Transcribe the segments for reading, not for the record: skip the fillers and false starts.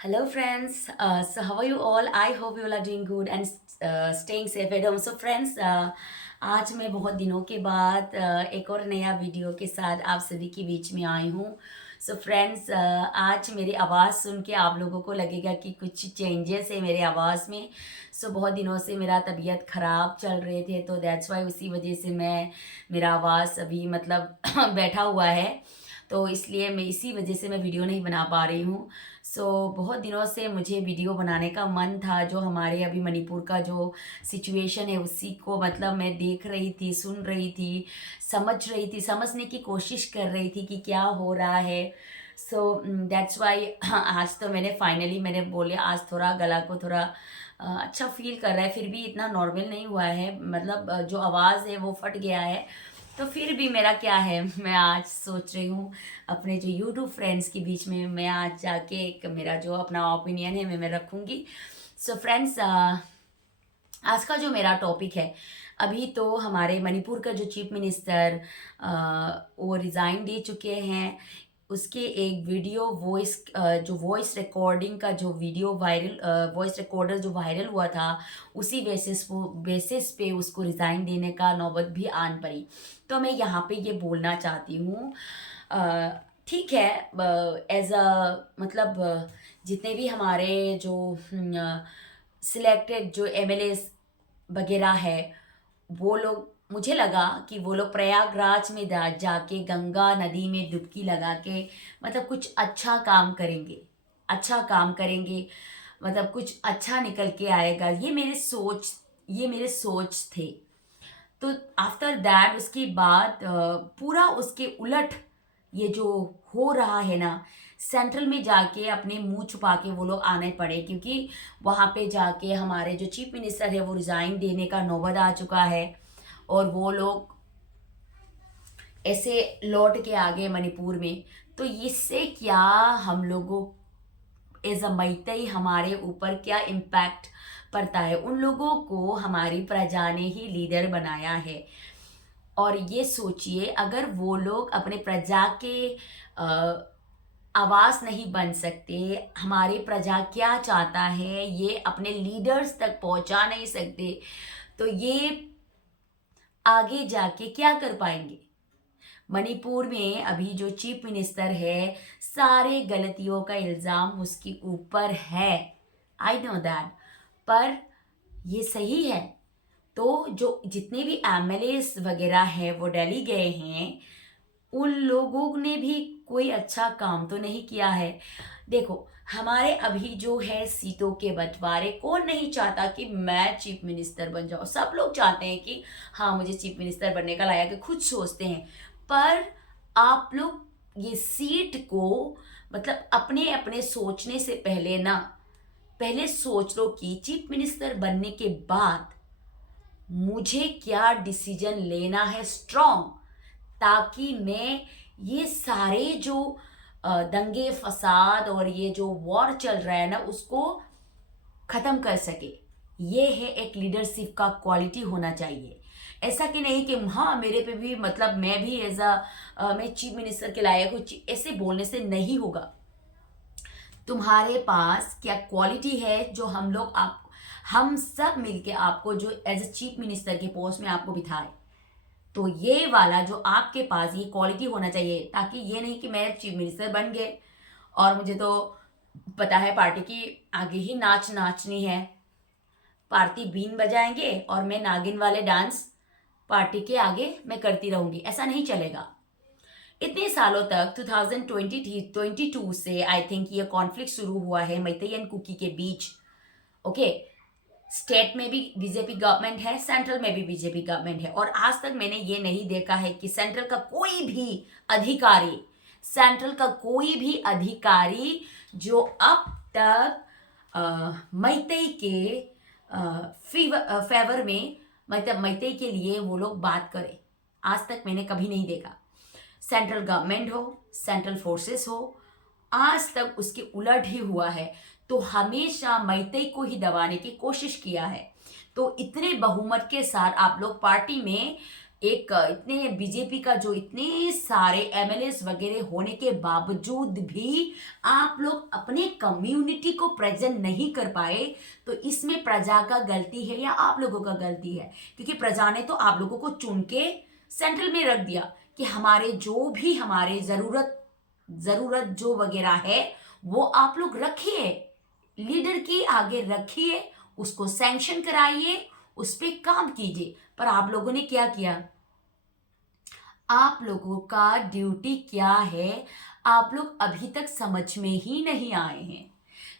Hello, friends. So, how are you all? I hope you all are doing good and staying safe at home. So, friends, आज मैं बहुत दिनों के बाद एक और नया वीडियो के साथ आप सभी के बीच में आई हूँ। सो फ्रेंड्स, आज मेरी आवाज़ सुन के आप लोगों को लगेगा कि कुछ चेंजेस है मेरे आवाज़ में। सो बहुत दिनों से मेरा तबीयत ख़राब चल रहे थे, तो दैट्स वाई उसी वजह से मेरा आवाज़ अभी मतलब बैठा हुआ है। तो इसलिए मैं इसी वजह से मैं वीडियो नहीं बना पा रही हूँ। बहुत दिनों से मुझे वीडियो बनाने का मन था, जो हमारे अभी मणिपुर का जो सिचुएशन है उसी को मतलब मैं देख रही थी, सुन रही थी, समझने की कोशिश कर रही थी कि क्या हो रहा है। दैट्स वाई आज तो मैंने बोले आज थोड़ा गला को थोड़ा अच्छा फ़ील कर रहा है, फिर भी इतना नॉर्मल नहीं हुआ है, मतलब जो आवाज़ है वो फट गया है। तो फिर भी मेरा क्या है, मैं आज सोच रही हूँ अपने जो यूट्यूब फ्रेंड्स के बीच में मैं आज जाके एक मेरा जो अपना ओपिनियन है मैं रखूँगी। सो फ्रेंड्स, आज का जो मेरा टॉपिक है, अभी तो हमारे मणिपुर का जो चीफ मिनिस्टर वो रिज़ाइन दे चुके हैं। उसके एक वीडियो जो वॉइस रिकॉर्डिंग का जो वीडियो वायरल वॉइस रिकॉर्डर जो वायरल हुआ था, उसी बेसिस पे उसको रिज़ाइन देने का नौबत भी आन पड़ी। तो मैं यहाँ पे ये बोलना चाहती हूँ, ठीक है, एज अ मतलब जितने भी हमारे जो सिलेक्टेड जो एमएलएस वगैरह है, वो लोग, मुझे लगा कि वो लोग प्रयागराज में जाके गंगा नदी में डुबकी लगा के मतलब कुछ अच्छा काम करेंगे, अच्छा काम करेंगे, मतलब कुछ अच्छा निकल के आएगा, ये मेरे सोच थे। तो आफ्टर दैट उसके बाद पूरा उसके उलट ये जो हो रहा है ना, सेंट्रल में जाके अपने मुंह छुपा के वो लोग आने पड़े, क्योंकि वहाँ पे जाके हमारे जो चीफ मिनिस्टर है वो रिज़ाइन देने का नौबत आ चुका है, और वो लोग ऐसे लौट के आ गए मणिपुर में। तो इससे क्या हम लोगों एज अ मैतई हमारे ऊपर क्या इम्पैक्ट पड़ता है? उन लोगों को हमारी प्रजा ने ही लीडर बनाया है, और ये सोचिए अगर वो लोग अपने प्रजा के आवाज़ नहीं बन सकते, हमारी प्रजा क्या चाहता है ये अपने लीडर्स तक पहुंचा नहीं सकते, तो ये आगे जाके क्या कर पाएंगे? मणिपुर में अभी जो चीफ मिनिस्टर है, सारे गलतियों का इल्ज़ाम उसके ऊपर है, आई नो दैट, पर ये सही है? तो जो जितने भी एमएलएस वगैरह हैं वो दिल्ली गए हैं, उन लोगों ने भी कोई अच्छा काम तो नहीं किया है। देखो, हमारे अभी जो है सीटों के बंटवारे, कौन नहीं चाहता कि मैं चीफ मिनिस्टर बन जाऊँ? सब लोग चाहते हैं कि हाँ, मुझे चीफ मिनिस्टर बनने का लायक है, खुद सोचते हैं। पर आप लोग ये सीट को मतलब अपने सोचने से पहले ना, पहले सोच लो कि चीफ मिनिस्टर बनने के बाद मुझे क्या डिसीजन लेना है स्ट्रॉन्ग, ताकि मैं ये सारे जो दंगे फसाद और ये जो वॉर चल रहा है ना उसको ख़त्म कर सके। ये है एक लीडरशिप का क्वालिटी होना चाहिए। ऐसा कि नहीं कि हाँ मेरे पे भी मतलब मैं भी एज अ मैं चीफ मिनिस्टर के लायक हूँ, ऐसे बोलने से नहीं होगा। तुम्हारे पास क्या क्वालिटी है जो हम सब मिलके आपको जो एज अ चीफ मिनिस्टर के पोस्ट में आपको बिठाए? तो ये वाला जो आपके पास ये क्वालिटी होना चाहिए, ताकि ये नहीं कि मैं चीफ मिनिस्टर बन गए और मुझे तो पता है पार्टी की आगे ही नाचनी है, पार्टी बीन बजाएंगे और मैं नागिन वाले डांस पार्टी के आगे मैं करती रहूंगी। ऐसा नहीं चलेगा। इतने सालों तक 2022 से आई थिंक ये कॉन्फ्लिक्ट शुरू हुआ है मैतई एंड कुकी के बीच। ओके, स्टेट में भी बीजेपी गवर्नमेंट है, सेंट्रल में भी बीजेपी गवर्नमेंट है, और आज तक मैंने ये नहीं देखा है कि सेंट्रल का कोई भी अधिकारी जो अब तक मैतई के फेवर में, मतलब मैतई के लिए वो लोग बात करें, आज तक मैंने कभी नहीं देखा। सेंट्रल गवर्नमेंट हो, सेंट्रल फोर्सेस हो, आज तक उसके उलट ही हुआ है। तो हमेशा मैतई को ही दबाने की कोशिश किया है। तो इतने बहुमत के साथ आप लोग पार्टी में एक इतने बीजेपी का जो इतने सारे एमएलएस वगैरह होने के बावजूद भी आप लोग अपने कम्युनिटी को प्रेजेंट नहीं कर पाए, तो इसमें प्रजा का गलती है या आप लोगों का गलती है? क्योंकि प्रजा ने तो आप लोगों को चुन के सेंट्रल में रख दिया कि हमारे जो भी हमारे जरूरत जो वगैरह है वो आप लोग रखिए, लीडर की आगे रखिए, उसको सैंक्शन कराइए, उस पर काम कीजिए। पर आप लोगों ने क्या किया? आप लोगों का ड्यूटी क्या है, आप लोग अभी तक समझ में ही नहीं आए हैं,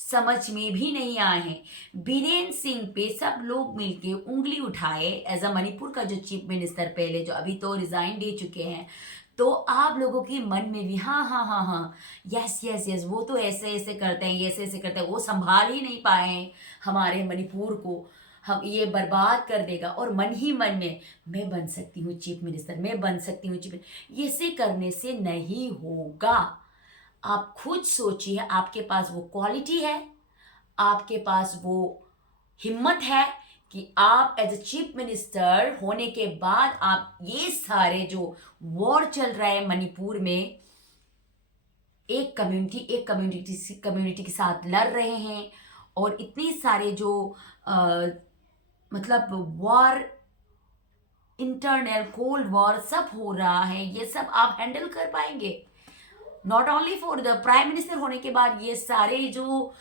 समझ में भी नहीं आए हैं। बीरेन सिंह पे सब लोग मिलके उंगली उठाए एज अ मणिपुर का जो चीफ मिनिस्टर पहले, जो अभी तो रिजाइन दे चुके हैं, तो आप लोगों के मन में भी हाँ हाँ हाँ हाँ, यस यस यस, वो तो ऐसे ऐसे करते हैं, ऐसे ऐसे करते हैं, वो संभाल ही नहीं पाए हैं हमारे मणिपुर को, हम ये बर्बाद कर देगा। और मन ही मन में मैं बन सकती हूँ चीफ मिनिस्टर, मैं बन सकती हूँ चीफ मिनिस्टर, ये से करने से नहीं होगा। आप खुद सोचिए, आपके पास वो क्वालिटी है, आपके पास वो हिम्मत है कि आप एज अ चीफ मिनिस्टर होने के बाद आप ये सारे जो वॉर चल रहा है मणिपुर में, एक कम्युनिटी के साथ लड़ रहे हैं, और इतने सारे जो मतलब वॉर, इंटरनल कोल्ड वॉर सब हो रहा है, ये सब आप हैंडल कर पाएंगे? Not only for the prime minister होने के बाद ये सारे जो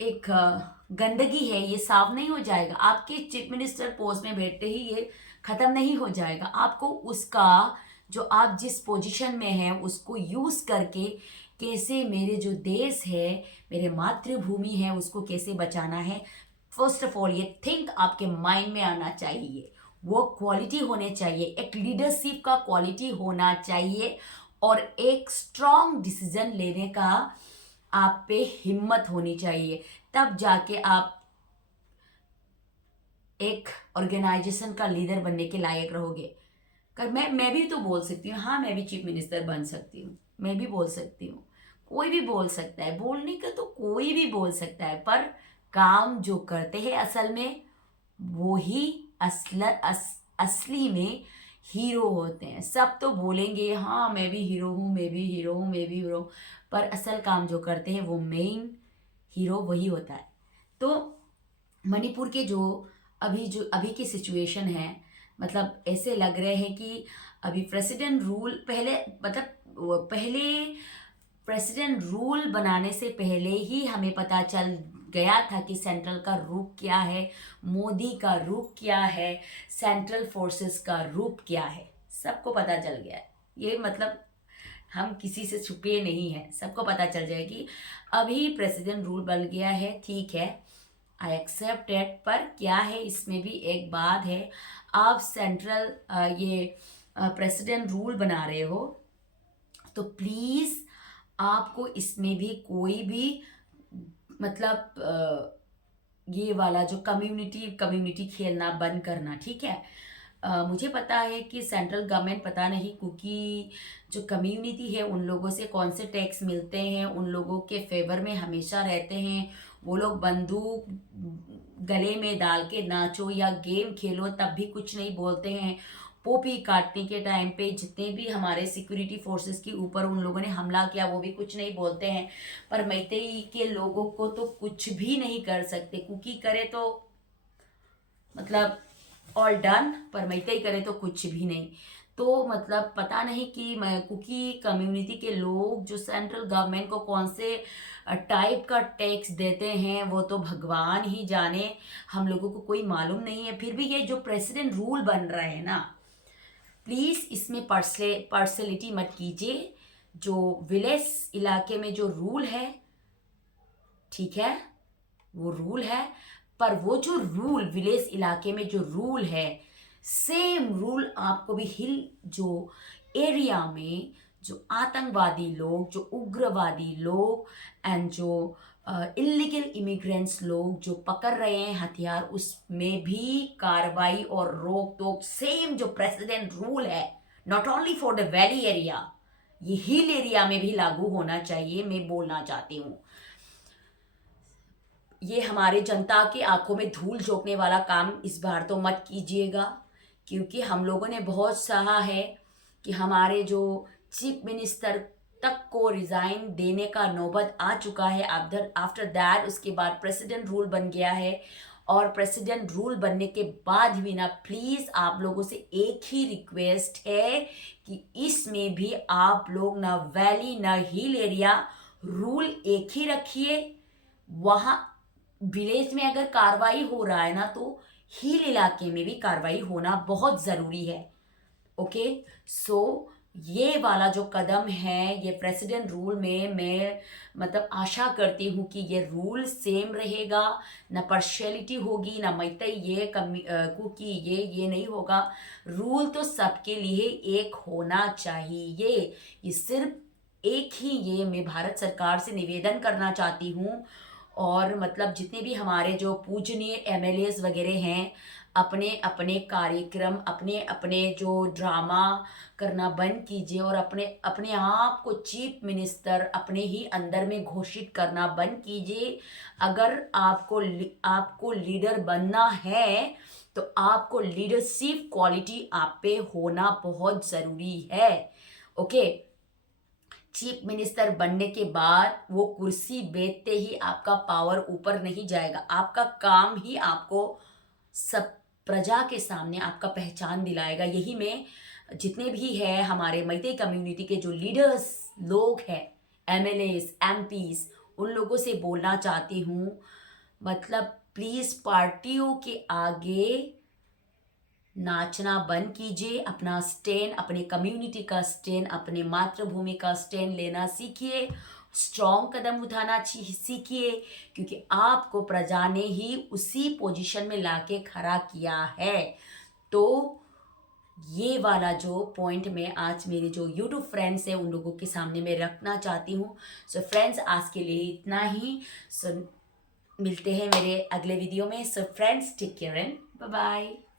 एक गंदगी है ये साफ नहीं हो जाएगा, आपके चीफ मिनिस्टर पोस्ट में बैठते ही ये खत्म नहीं हो जाएगा। आपको उसका जो आप जिस पोजीशन में हैं उसको यूज करके कैसे मेरे जो देश है, मेरे मातृभूमि है, उसको कैसे बचाना है, फर्स्ट ऑफ ऑल ये थिंक आपके माइंड में आना चाहिए, वो क्वालिटी होने चाहिए, एक लीडरशिप का क्वालिटी होना चाहिए, और एक स्ट्रॉन्ग डिसीजन लेने का आप पे हिम्मत होनी चाहिए। तब जाके आप एक ऑर्गेनाइजेशन का लीडर बनने के लायक रहोगे। कर मैं भी तो बोल सकती हूँ, हाँ मैं भी चीफ मिनिस्टर बन सकती हूँ, मैं भी बोल सकती हूँ, कोई भी बोल सकता है, बोलने का तो कोई भी बोल सकता है, पर काम जो करते हैं असल में वो ही असली में हीरो होते हैं। सब तो बोलेंगे हाँ मैं भी हीरो हूँ, मैं भी हीरो हूँ, मैं भी हीरो हूँ, पर असल काम जो करते हैं वो मेन हीरो वही होता है। तो मणिपुर के जो अभी की सिचुएशन है, मतलब ऐसे लग रहे हैं कि अभी प्रेसिडेंट रूल पहले, मतलब पहले प्रेसिडेंट रूल बनाने से पहले ही हमें पता चल गया था कि सेंट्रल का रूप क्या है, मोदी का रूप क्या है, सेंट्रल फोर्सेस का रूप क्या है, सबको पता चल गया है। ये मतलब हम किसी से छुपे नहीं हैं, सबको पता चल जाए कि अभी प्रेसिडेंट रूल बन गया है, ठीक है, आई एक्सेप्ट इट। पर क्या है, इसमें भी एक बात है, आप सेंट्रल ये प्रेसिडेंट रूल बना रहे हो, तो प्लीज़ आपको इसमें भी कोई भी मतलब ये वाला जो कम्युनिटी खेलना बंद करना, ठीक है। मुझे पता है कि सेंट्रल गवर्नमेंट पता नहीं क्योंकि जो कम्युनिटी है उन लोगों से कौन से टैक्स मिलते हैं, उन लोगों के फेवर में हमेशा रहते हैं, वो लोग बंदूक गले में डाल के नाचो या गेम खेलो तब भी कुछ नहीं बोलते हैं। पोपी काटने के टाइम पे जितने भी हमारे सिक्योरिटी फोर्सेस के ऊपर उन लोगों ने हमला किया वो भी कुछ नहीं बोलते हैं। पर मैतेई के लोगों को तो कुछ भी नहीं कर सकते, कुकी करे तो मतलब ऑल डन, पर मैतेई करे तो कुछ भी नहीं। तो मतलब पता नहीं कि कुकी कम्युनिटी के लोग जो सेंट्रल गवर्नमेंट को कौन से टाइप का टैक्स देते हैं वो तो भगवान ही जाने, हम लोगों को कोई मालूम नहीं है। फिर भी ये जो प्रेसिडेंट रूल बन रहा है ना, प्लीज़ इसमें पार्सलिटी मत कीजिए। जो विलेज इलाके में जो रूल है, ठीक है, वो रूल है, पर वो जो रूल विलेज इलाके में जो रूल है, सेम रूल आपको भी हिल जो एरिया में जो आतंकवादी लोग, जो उग्रवादी लोग एंड जो इलीगल इमिग्रेंट्स लोग जो पकड़ रहे हैं हथियार, उसमें भी कार्रवाई और रोक टोक सेम जो प्रेसिडेंट रूल है, not only for the valley area, ये हिल एरिया में भी लागू होना चाहिए। मैं बोलना चाहती हूँ, ये हमारे जनता की आंखों में धूल झोंकने वाला काम इस बार तो मत कीजिएगा। क्योंकि हम लोगों ने बहुत सहा है कि हमारे जो चीफ मिनिस्टर तक को रिज़ाइन देने का नौबत आ चुका है। आफ्टर दैट उसके बाद प्रेसिडेंट रूल बन गया है, और प्रेसिडेंट रूल बनने के बाद भी ना, प्लीज़ आप लोगों से एक ही रिक्वेस्ट है कि इसमें भी आप लोग ना वैली ना हिल एरिया रूल एक ही रखिए। वहाँ विलेज में अगर कार्रवाई हो रहा है ना, तो हिल इलाके में भी कार्रवाई होना बहुत ज़रूरी है। ओके, सो ये वाला जो कदम है, ये प्रेसिडेंट रूल में मैं मतलब आशा करती हूँ कि ये रूल सेम रहेगा, ना पार्शियलिटी होगी, ना मैतई ये कुकी ये नहीं होगा। रूल तो सबके लिए एक होना चाहिए। ये सिर्फ एक ही, ये मैं भारत सरकार से निवेदन करना चाहती हूँ। और मतलब जितने भी हमारे जो पूजनीय एमएलएस वगैरह हैं, अपने अपने कार्यक्रम, अपने अपने जो ड्रामा करना बंद कीजिए, और अपने अपने आप को चीफ मिनिस्टर अपने ही अंदर में घोषित करना बंद कीजिए। अगर आपको लीडर बनना है, तो आपको लीडरशिप क्वालिटी आप पे होना बहुत ज़रूरी है। ओके, चीफ मिनिस्टर बनने के बाद वो कुर्सी बेचते ही आपका पावर ऊपर नहीं जाएगा। आपका काम ही आपको सब प्रजा के सामने आपका पहचान दिलाएगा। यही मैं जितने भी है हमारे मैतेई कम्युनिटी के जो लीडर्स लोग हैं, एमएलएस, एमपीस, उन लोगों से बोलना चाहती हूँ, मतलब प्लीज़ पार्टियों के आगे नाचना बंद कीजिए। अपना स्टैंड, अपने कम्युनिटी का स्टैंड, अपने मातृभूमि का स्टैंड लेना सीखिए। स्ट्रॉन्ग कदम उठाना सीखिए, क्योंकि आपको प्रजा ने ही उसी पोजीशन में लाके खड़ा किया है। तो ये वाला जो पॉइंट मैं आज मेरे जो यूट्यूब फ्रेंड्स हैं उन लोगों के सामने मैं रखना चाहती हूँ। सो फ्रेंड्स, आज के लिए इतना ही। सो मिलते हैं मेरे अगले वीडियो में। So friends, take care and bye bye.